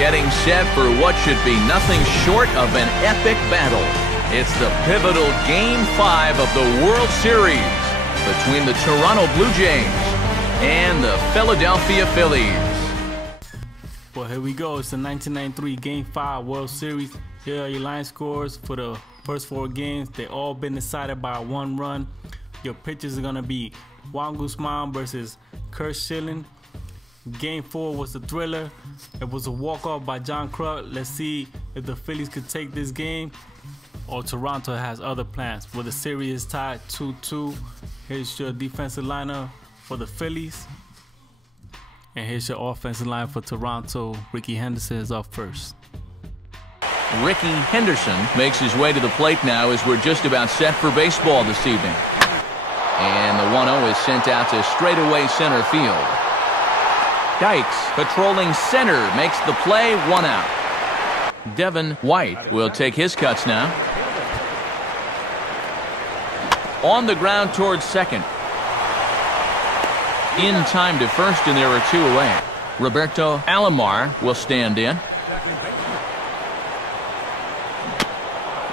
getting set for what should be nothing short of an epic battle. It's the pivotal Game 5 of the World Series between the Toronto Blue Jays and the Philadelphia Phillies. Well, here we go. It's the 1993 Game 5 World Series. Here are your line scores for the first 4 games. They all been decided by 1 run. Your pitchers are going to be Guzman versus Shilling. Game 4 was a thriller. It was a walk-off by John Kruk. Let's see if the Phillies could take this game or Toronto has other plans. Well, the series is tied 2-2. Here's your defensive lineup for the Phillies. And here's your offensive line for Toronto. Ricky Henderson is up first. Ricky Henderson makes his way to the plate now as we're just about set for baseball this evening. And the 1-0 is sent out to straightaway center field. Dykes, patrolling center, makes the play, 1 out. Devin White will take his cuts now. On the ground towards second. In time to first, and there are 2 away. Roberto Alomar will stand in.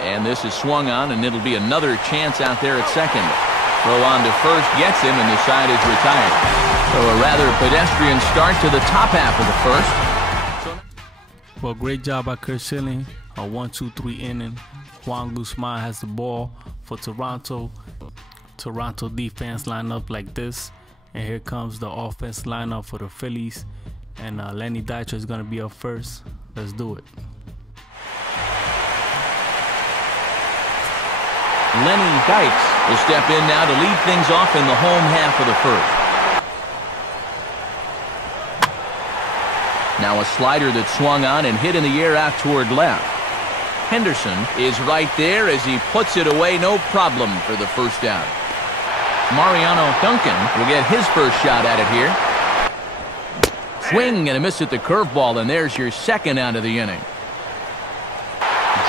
And this is swung on, and it'll be another chance out there at second. Throw on to first, gets him, and the side is retired. So a rather pedestrian start to the top half of the first. Well, great job by Shilling. A 1-2-3 inning. Guzman has the ball for Toronto. Toronto defense line up like this. And here comes the offense lineup for the Phillies. And Lenny Dykstra is going to be up first. Let's do it. Lenny Dykstra will step in now to lead things off in the home half of the first. Now a slider that swung on and hit in the air out toward left. Henderson is right there as he puts it away, no problem for the first out. Mariano Duncan will get his first shot at it here. Swing and a miss at the curveball, and there's your second out of the inning.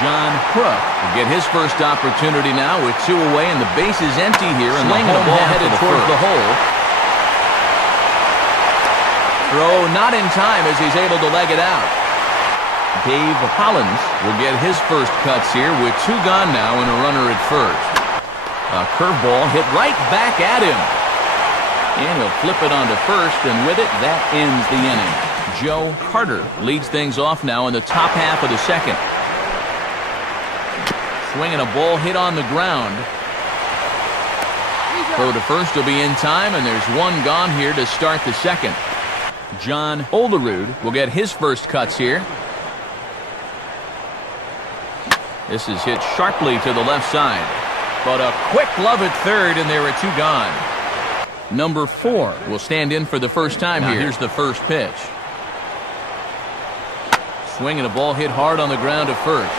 John Kruk will get his first opportunity now with 2 away, and the base is empty here. And the ball headed towards the hole. Throw not in time as he's able to leg it out. Dave Hollins will get his first cuts here with 2 gone now and a runner at first. A curveball hit right back at him. And he'll flip it onto first, and with it, that ends the inning. Joe Carter leads things off now in the top half of the second. Swinging a ball hit on the ground. Throw to first will be in time, and there's 1 gone here to start the second. John Olerud will get his first cuts here. This is hit sharply to the left side. But a quick glove at third, and there are 2 gone. Number 4 will stand in for the first time here. Here's the first pitch. Swinging a ball hit hard on the ground to first.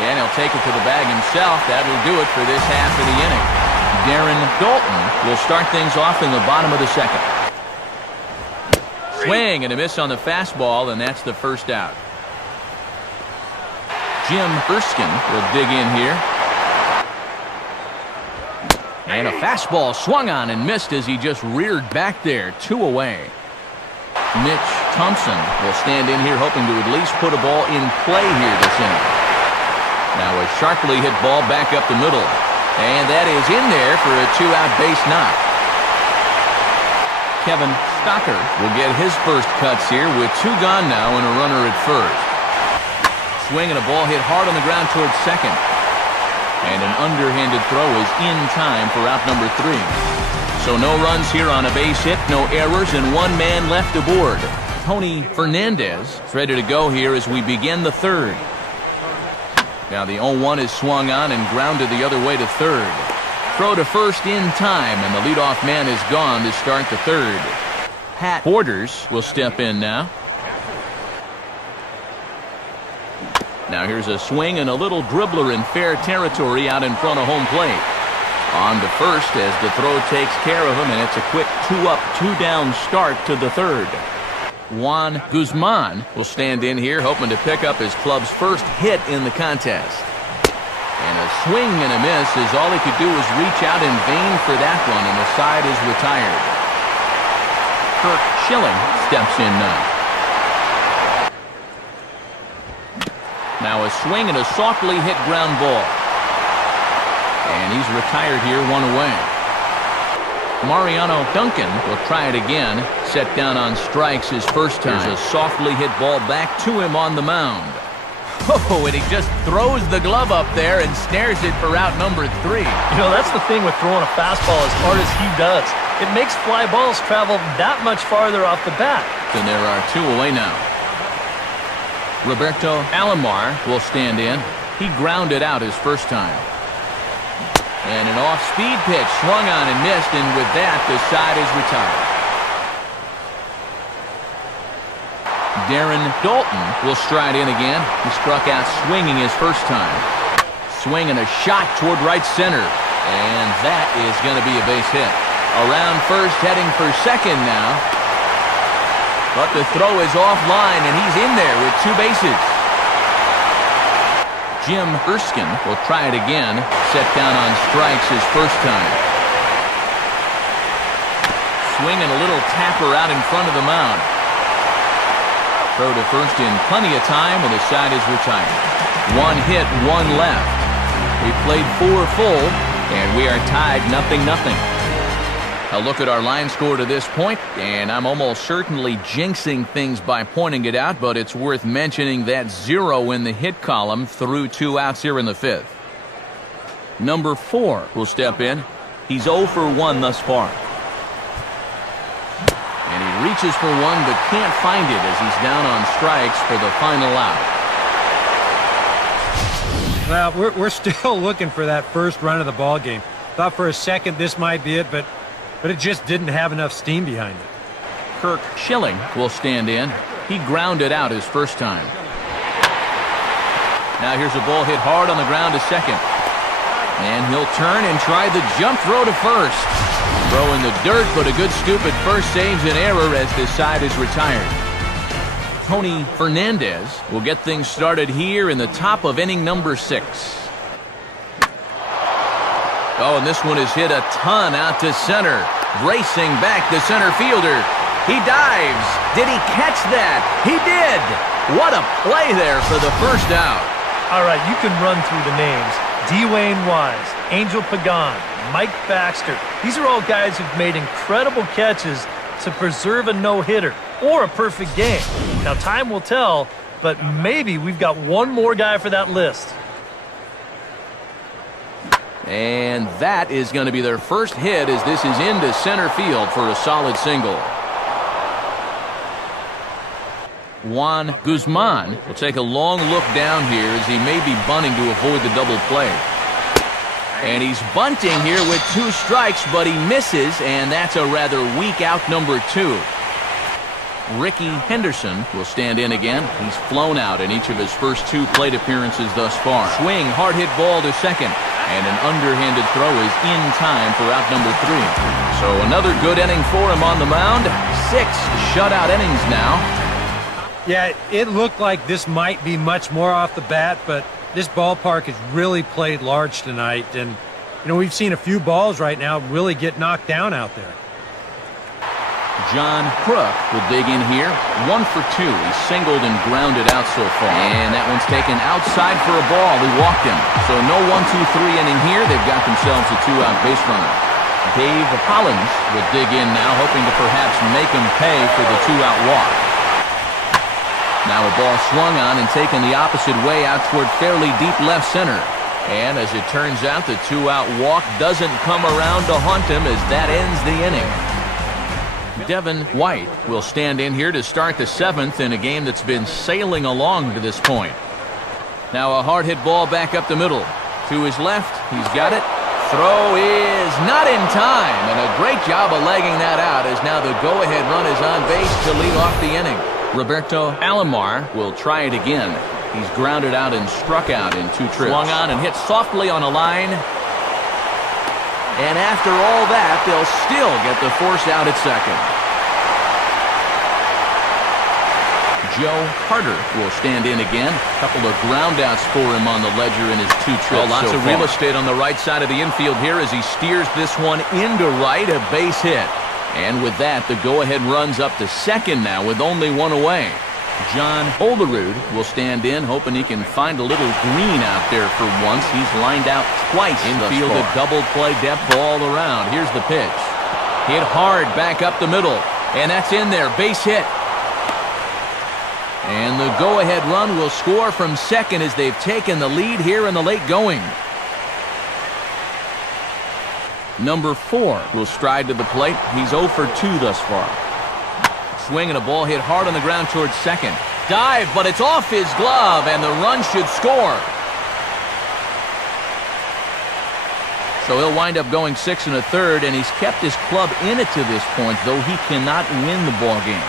And he'll take it to the bag himself. That'll do it for this half of the inning. Darren Dalton will start things off in the bottom of the second. Swing and a miss on the fastball, and that's the first out. Jim Erskine will dig in here. And a fastball swung on and missed as he just reared back there. 2 away. Mitch Thompson will stand in here hoping to at least put a ball in play here this inning. Now a sharply hit ball back up the middle. And that is in there for a 2-out base knock. Kevin Stocker will get his first cuts here with 2 gone now and a runner at first. Swing and a ball hit hard on the ground towards second. And an underhanded throw is in time for out number 3. So no runs here on a base hit, no errors, and 1 man left aboard. Tony Fernandez is ready to go here as we begin the third. Now the 0-1 is swung on and grounded the other way to third. Throw to first in time, and the leadoff man is gone to start the third. Pat Borders will step in now. Now here's a swing and a little dribbler in fair territory out in front of home plate. On to first as the throw takes care of him, and it's a quick 2-up, 2-down start to the third. Juan Guzman will stand in here hoping to pick up his club's first hit in the contest. And a swing and a miss as all he could do was reach out in vain for that one, and the side is retired. Shilling steps in now. Now a swing and a softly hit ground ball. And he's retired here, 1 away. Mariano Duncan will try it again. Set down on strikes his first time. There's a softly hit ball back to him on the mound. Oh, and he just throws the glove up there and snares it for out number 3. You know, that's the thing with throwing a fastball as hard as he does. It makes fly balls travel that much farther off the bat. And there are 2 away now. Roberto Alomar will stand in. He grounded out his first time. And an off-speed pitch swung on and missed, and with that, the side is retired. Darren Dalton will stride in again. He struck out swinging his first time. Swing and a shot toward right center. And that is going to be a base hit. Around first, heading for second now. But the throw is offline, and he's in there with 2 bases. Jim Erskine will try it again. Set down on strikes his first time. Swinging a little tapper out in front of the mound. Throw to first in plenty of time, and the side is retired. 1 hit, 1 left. We played 4 full, and we are tied 0-0. A look at our line score to this point, and I'm almost certainly jinxing things by pointing it out, but it's worth mentioning that 0 in the hit column through 2 outs here in the 5th. Number 4 will step in. He's 0 for 1 thus far. And he reaches for 1 but can't find it as he's down on strikes for the final out. Well, we're still looking for that first run of the ball game. Thought for a second this might be it, but it just didn't have enough steam behind it. Kirk Shilling will stand in. He grounded out his first time. Now here's a ball hit hard on the ground to second. And he'll turn and try the jump throw to first. Throw in the dirt, but a good scoop at first saves an error as this side is retired. Tony Fernandez will get things started here in the top of inning number 6. Oh, and this one is hit a ton out to center. Racing back the center fielder. He dives. Did he catch that? He did. What a play there for the first out. All right, you can run through the names. Dwayne Wise, Angel Pagan, Mike Baxter. These are all guys who've made incredible catches to preserve a no-hitter or a perfect game. Now, time will tell, but maybe we've got one more guy for that list. And that is going to be their first hit as this is into center field for a solid single. Juan Guzman will take a long look down here as he may be bunting to avoid the double play. And he's bunting here with 2 strikes, but he misses, and that's a rather weak out number 2. Ricky Henderson will stand in again. He's flown out in each of his first 2 plate appearances thus far. Swing, hard hit ball to second. And an underhanded throw is in time for out number 3. So another good inning for him on the mound. 6 shutout innings now. Yeah, it looked like this might be much more off the bat, but this ballpark has really played large tonight. And, you know, we've seen a few balls right now really get knocked down out there. John Kruk will dig in here. 1 for 2. He's singled and grounded out so far. And that one's taken outside for a ball. He walked him. So no 1-2-3 inning here. They've got themselves a 2-out base runner. Dave Hollins will dig in now, hoping to perhaps make him pay for the 2-out walk. Now a ball swung on and taken the opposite way out toward fairly deep left center. And as it turns out, the 2-out walk doesn't come around to haunt him as that ends the inning. Devin White will stand in here to start the 7th in a game that's been sailing along to this point. Now a hard hit ball back up the middle. To his left, he's got it. Throw is not in time, and a great job of legging that out as now the go-ahead run is on base to lead off the inning. Roberto Alomar will try it again. He's grounded out and struck out in 2 trips. Swung on and hit softly on a line. And after all that, they'll still get the force out at second. Joe Carter will stand in again. A couple of groundouts for him on the ledger in his 2 trips. Lots of real estate on the right side of the infield here as he steers this one into right, a base hit. And with that, the go-ahead runs up to second now with only 1 away. John Olerud will stand in, hoping he can find a little green out there for once. He's lined out twice. Infield a double play depth all around. Here's the pitch. Hit hard back up the middle. And that's in there. Base hit. And the go-ahead run will score from second as they've taken the lead here in the late going. Number 4 will stride to the plate. He's 0 for 2 thus far. Swing and a ball hit hard on the ground towards second. Dive, but it's off his glove, and the run should score. So he'll wind up going 6 1/3, and he's kept his club in it to this point, though he cannot win the ball game.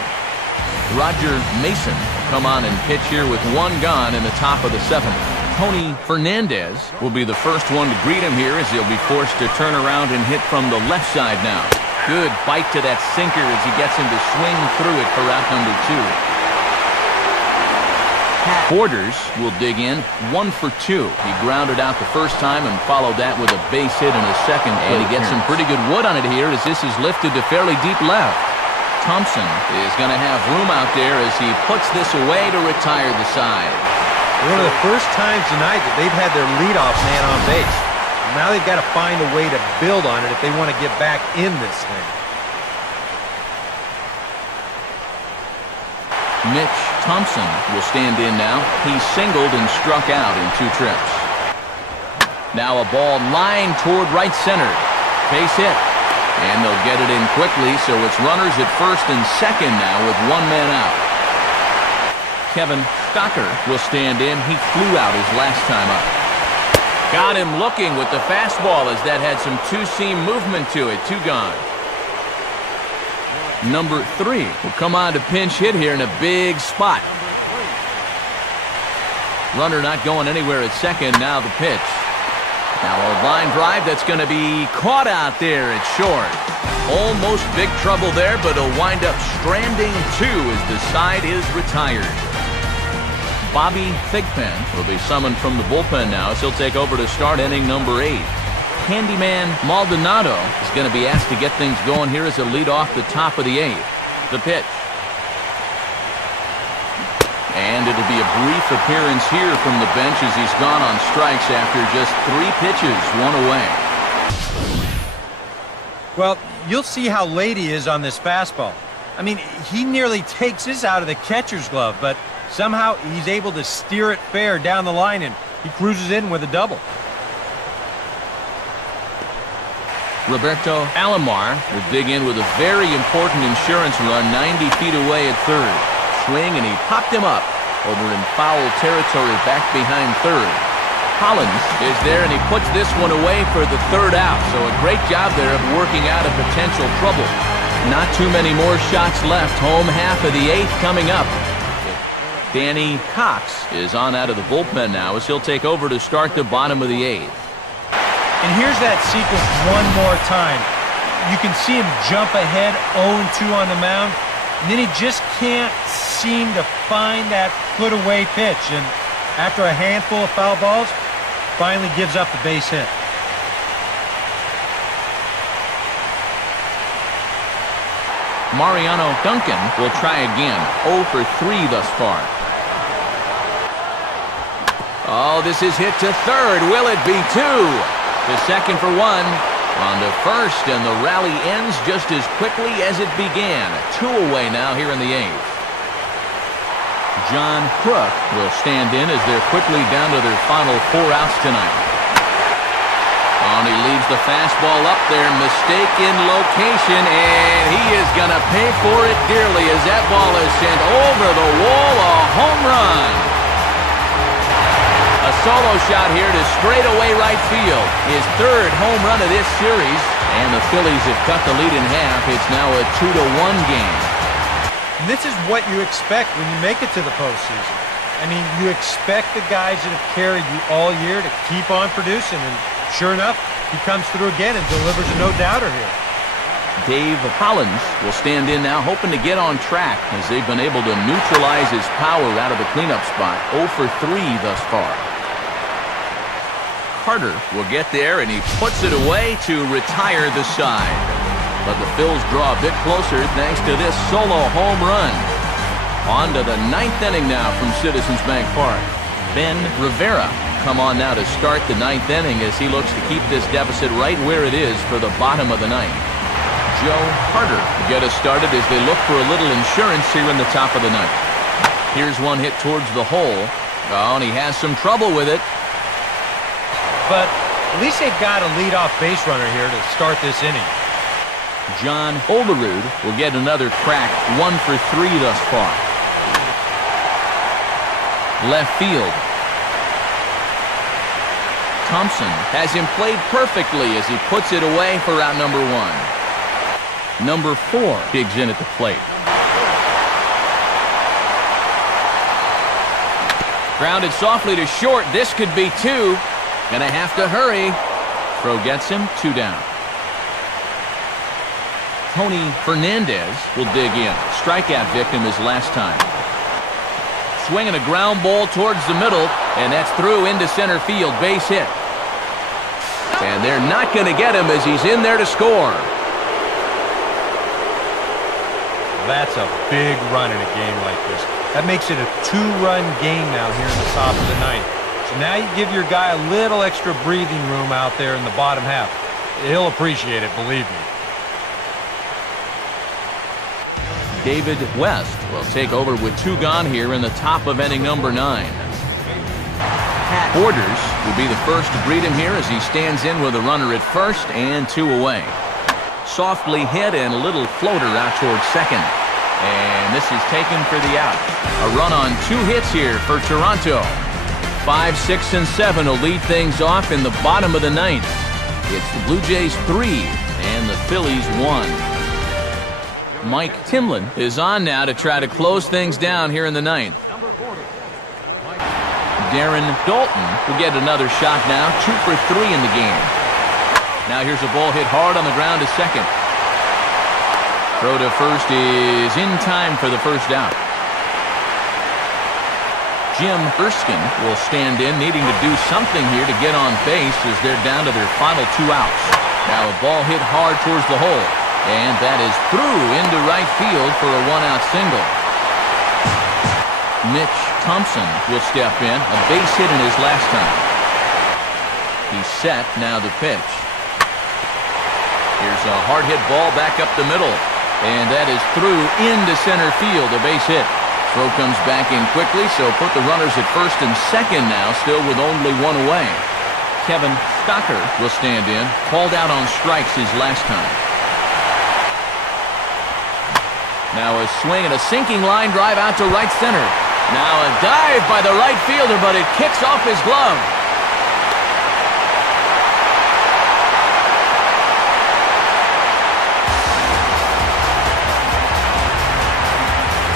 Roger Mason will come on and pitch here with 1 gone in the top of the 7th. Tony Fernandez will be the first one to greet him here as he'll be forced to turn around and hit from the left side now. Good bite to that sinker as he gets him to swing through it for out number 2. Borders will dig in 1 for 2. He grounded out the first time and followed that with a base hit in his second. And he gets some pretty good wood on it here as this is lifted to fairly deep left. Thompson is going to have room out there as he puts this away to retire the side. One of the first times tonight that they've had their leadoff man on base. Now they've got to find a way to build on it if they want to get back in this thing. Mitch Thompson will stand in now. He's singled and struck out in 2 trips. Now a ball lined toward right center. Base hit. And they'll get it in quickly, so it's runners at first and second now with 1 man out. Kevin Stocker will stand in. He flew out his last time up. Got him looking with the fastball as that had some two-seam movement to it. 2 gone. Number 3 will come on to pinch hit here in a big spot. Runner not going anywhere at second. Now the pitch. Now a line drive that's going to be caught out there at short. Almost big trouble there, but he'll wind up stranding 2 as the side is retired. Bobby Thigpen will be summoned from the bullpen now as he'll take over to start inning number 8. Candyman Maldonado is going to be asked to get things going here as a lead off the top of the 8th. The pitch. And it'll be a brief appearance here from the bench as he's gone on strikes after just 3 pitches, 1 away. Well, you'll see how late he is on this fastball. I mean, he nearly takes this out of the catcher's glove, but somehow he's able to steer it fair down the line, and he cruises in with a double. Roberto Alomar will dig in with a very important insurance run 90 feet away at third. Swing, and he popped him up over in foul territory back behind third. Hollins is there, and he puts this one away for the 3rd out. So a great job there of working out a potential trouble. Not too many more shots left. Home half of the 8th coming up. Danny Cox is on out of the bullpen now as he'll take over to start the bottom of the 8th. And here's that sequence one more time. You can see him jump ahead 0-2 on the mound, and then he just can't seem to find that put-away pitch. And after a handful of foul balls, finally gives up the base hit. Mariano Duncan will try again. 0 for 3 thus far. Oh, this is hit to third. Will it be 2? To second for 1. On to first, and the rally ends just as quickly as it began. 2 away now here in the 8th. John Crook will stand in as they're quickly down to their final 4 outs tonight. And he leaves the fastball up there. Mistake in location, and he is going to pay for it dearly as that ball is sent over the wall. A home run. A solo shot here to straightaway right field. His 3rd home run of this series. And the Phillies have cut the lead in half. It's now a 2-1 game. And this is what you expect when you make it to the postseason. I mean, you expect the guys that have carried you all year to keep on producing. And sure enough, he comes through again and delivers a no-doubter here. Dave Hollins will stand in now, hoping to get on track as they've been able to neutralize his power out of the cleanup spot. 0 for 3 thus far. Carter will get there, and he puts it away to retire the side. But the Phils draw a bit closer thanks to this solo home run. On to the 9th inning now from Citizens Bank Park. Ben Rivera come on now to start the 9th inning as he looks to keep this deficit right where it is for the bottom of the 9th. Joe Carter get us started as they look for a little insurance here in the top of the 9th. Here's one hit towards the hole. Oh, and he has some trouble with it. But at least they've got a leadoff base runner here to start this inning. John Olerud will get another crack, 1 for 3 thus far. Left field. Thompson has him played perfectly as he puts it away for out number 1. Number 4 digs in at the plate. Grounded softly to short. This could be 2. Gonna have to hurry. Throw gets him, 2 down. Tony Fernandez will dig in. Strikeout victim his last time. Swinging a ground ball towards the middle, and that's through into center field. Base hit. And they're not going to get him as he's in there to score. That's a big run in a game like this. That makes it a 2-run game now here in the top of the 9th. So now you give your guy a little extra breathing room out there in the bottom half. He'll appreciate it, believe me. David West will take over with 2 gone here in the top of inning number 9. Borders will be the first to greet him here as he stands in with a runner at first and 2 away. Softly hit and a little floater out towards second. And this is taken for the out. A run on 2 hits here for Toronto. 5, 6, and 7 will lead things off in the bottom of the 9th. It's the Blue Jays 3 and the Phillies 1. Mike Timlin is on now to try to close things down here in the 9th. Darren Dalton will get another shot now, 2 for 3 in the game. Now here's a ball hit hard on the ground to second. Throw to first is in time for the first out. Jim Erskine will stand in, needing to do something here to get on base as they're down to their final 2 outs. Now a ball hit hard towards the hole, and that is through into right field for a 1-out single. Mitch Thompson will step in, a base hit in his last time. He's set, now the pitch. Here's a hard hit ball back up the middle, and that is through into center field, a base hit. Throw comes back in quickly, so put the runners at first and second now, still with only 1 away. Kevin Stocker will stand in, called out on strikes his last time. Now a swing and a sinking line drive out to right center. Now a dive by the right fielder, but it kicks off his glove.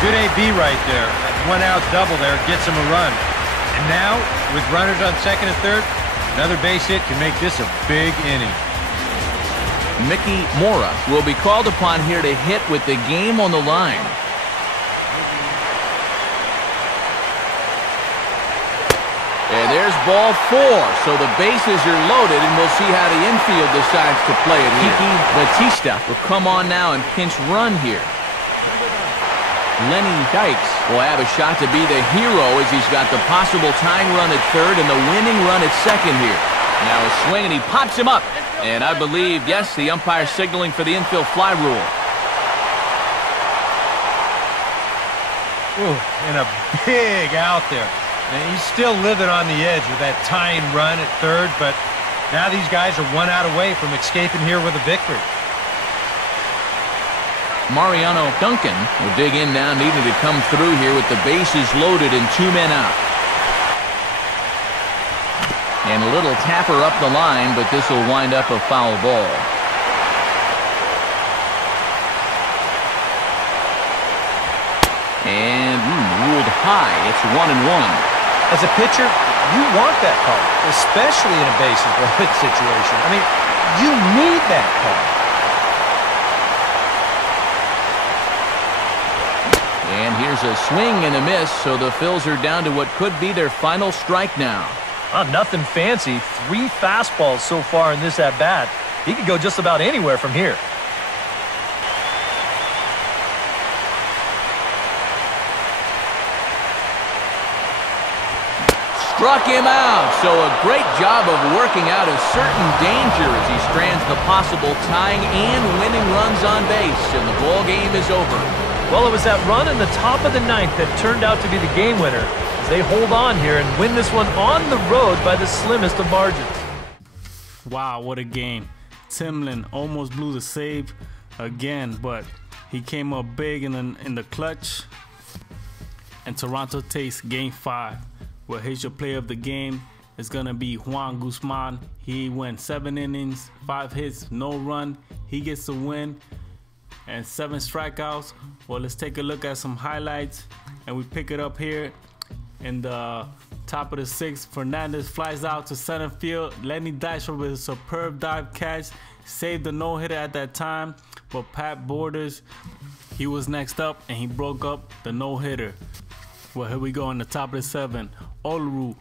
Good AB right there. That 1-out double there gets him a run. And now, with runners on second and third, another base hit can make this a big inning. Mickey Mora will be called upon here to hit with the game on the line. And there's ball 4, so the bases are loaded, and we'll see how the infield decides to play it here. Kiki Batista will come on now and pinch run here. Lenny Dykes will have a shot to be the hero as he's got the possible tying run at third and the winning run at second here. Now a swing, and he pops him up. And I believe, yes, the umpire signaling for the infield fly rule. Ooh, and a big out there. And he's still living on the edge with that tying run at third, but now these guys are 1 out away from escaping here with a victory. Mariano Duncan will dig in now, needing to come through here with the bases loaded and 2 men out. And a little tapper up the line, but this will wind up a foul ball. And ruled high. It's 1-1. As a pitcher, you want that call, especially in a bases loaded situation. I mean, you need that call. And here's a swing and a miss, so the Phils are down to what could be their final strike now. Nothing fancy. 3 fastballs so far in this at-bat. He could go just about anywhere from here. Struck him out. So a great job of working out a certain danger as he strands the possible tying and winning runs on base, and the ball game is over. Well, it was that run in the top of the ninth that turned out to be the game winner as they hold on here and win this one on the road by the slimmest of margins. Wow, what a game. Timlin almost blew the save again, but he came up big in the clutch. And Toronto takes game 5. Well, here's your player of the game. It's gonna be Juan Guzman. He went 7 innings, 5 hits, no run. He gets the win and 7 strikeouts. Well, let's take a look at some highlights, and we pick it up here in the top of the 6th. Fernandez flies out to center field. Lenny Dykstra with a superb dive catch saved the no-hitter at that time, but Pat Borders, he was next up and he broke up the no-hitter. Well, here we go in the top of the 7th. Olru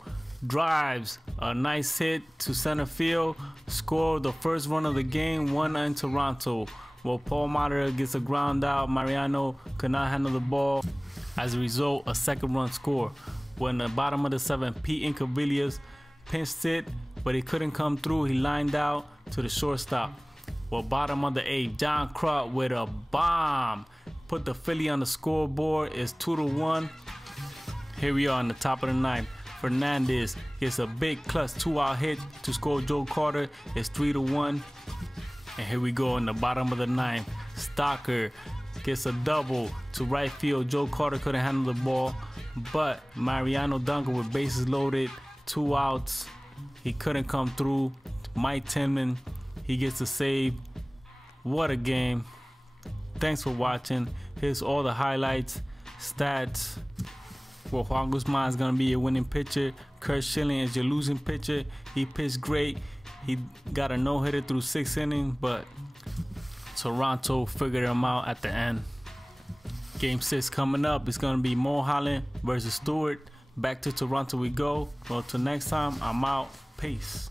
drives a nice hit to center field, scored the first run of the game, 1-0 Toronto. Well, Paul Molitor gets a ground out. Mariano could not handle the ball. As a result, a 2nd run score. Well, in the bottom of the 7th, Pete Incavillas pinched it, but he couldn't come through. He lined out to the shortstop. Well, bottom of the 8th, John Kruk with a bomb put the Philly on the scoreboard. It's 2-1. Here we are in the top of the 9th. Fernandez gets a big clutch 2-out hit to score Joe Carter. It's 3-1. And here we go in the bottom of the 9th. Stocker gets a double to right field. Joe Carter couldn't handle the ball, but Mariano Duncan with bases loaded, 2 outs. He couldn't come through. Mike Timlin, he gets a save. What a game. Thanks for watching. Here's all the highlights, stats. Well, Juan Guzman is going to be your winning pitcher. Kurt Shilling is your losing pitcher. He pitched great. He got a no-hitter through 6 innings, but Toronto figured him out at the end. Game 6 coming up. It's going to be Mulholland versus Stewart. Back to Toronto we go. Well, till next time, I'm out. Peace.